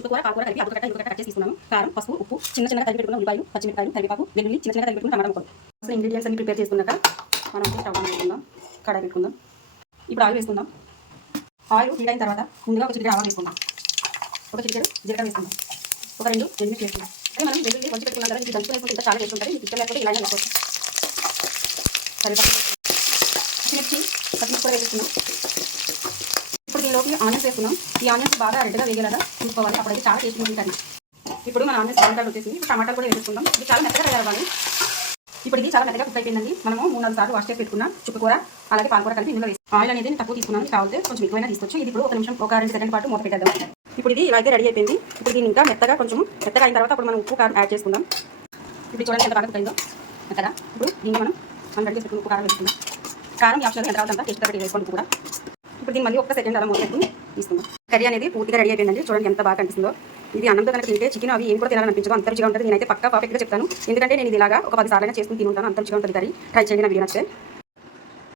చుక్కకూర పాలకూర కలిపి అదొకట ఇదొకట కట్ చేసి తీసుకున్నాను. కారం, పసుపు, ఉప్పు, చిన్నగా తరిగి పెట్టుకున్న ఉల్లిపాయలు, పచ్చిమిరపకాయలు, కరివేపాకు, వెల్లుల్లి, చిన్నగా తరిగి పెట్టుకున్న టమాటా ముక్కలు. అసలు ఇంగ్రీడియంట్స్ అన్ని ప్రిపేర్ చేసుకున్నాక మనం స్టవ్ ఆన్ చేసుకుందాం. కడాయి పెట్టుకుందాం. ఇప్పుడు ఆయిల్ వేసుకుందాం. ఆయిల్ హీట్ అయిన తర్వాత ముందుగా ఒక చిటికెడు ఆవాలు వేసుకుందాం. ఒక చిటికెడు జీలకర్ర వేసుకుందాం. ఒక 2 వెల్లుల్లి వేసుకుందాం. అదే మనం వెల్లుల్లి వంచి పెట్టుకున్నాం కదా, ఇది దంచుకుని వేసుకుంటే చాలా టేస్ట్ ఉంటుంది. మీకు ఇష్టం లేకపోతే ఇలా వేసుకోవచ్చు. కరివేపాకు, పచ్చిమిర్చి కూడా వేసుకుందాం. ఇప్పుడు దీనిలోకి ఆనియన్స్ వేసుకుందాం. ఈ ఆనియన్స్ బాగా రెడ్గా వేగేలాగా చూసుకోవాలి. అప్పుడైతే చాలా టేస్ట్ ఉంటుంది కర్రీ. ఇప్పుడు మన ఆనియన్స్ టమాటాలు వచ్చేసి టమాటాలు కూడా వేసుకుందాం. ఇది చాలా మెత్తగా తయారవ్వాలి. ఇప్పుడు ఇది చాలా మెత్తగా కుక్ అయిపోయిందండి. మనము 3-4 సార్లు వాష్ చేసి పెట్టుకున్న చుక్కకూర అలాగే పాలకూర కలిపి ఇందులో వేసి ఆయిల్ అనేది తక్కువ తీసుకున్నాను. కావాలంటే కొంచెం ఎక్కువైనా తీసుకోవచ్చు. ఇది ఇప్పుడు ఒక నిమిషం, ఒక 2 సెకండ్ పాటు మూత పెట్టేద్దాం. ఇప్పుడు ఇది ఇలా అయితే రెడీ అయిపోయింది. ఇప్పుడు దీన్ని ఇంకా మెత్తగా అయిన తర్వాత అప్పుడు మనం ఉప్పు కారం యాడ్ చేసుకుందాం. ఇప్పుడు చూడండి ఎంత బాగా కుక్ అయిందో మెత్తగా. ఇప్పుడు దీన్ని మనం రెడీ చేసి పెట్టుకుని ఉప్పు కారం వేసుకుందాం. కారం యాక్చువల్గా ఎంత రావద్దంతా టేస్ట్ కాబట్టి వేసుకోండి కూడా. ఇప్పుడు దీన్ని మళ్ళీ ఒక్క సెకండ్ అలా మూత పెట్టుకుని తీసుకుందాం. కర్రీ అనేది పూర్తిగా రెడీ అయిపోయిందండి. చూడండి ఎంత బాగా కనిపిస్తుందో. ఇది అన్నంతో కనుక తింటే చికెన్ అవి ఏం కూడా తినాలనిపించదు. అంత రుచిగా ఉంటుంది. నేనైతే పక్కా పర్ఫెక్ట్గా చెప్తాను. ఎందుకంటే నేను ఇది ఇలాగా ఒక 10 సార్లు చేసుకుని తిని ఉంటాను. అంత రుచిగా ఉంటుంది కర్రీ. ట్రై చేయండి. నా వీడియో నచ్చితే.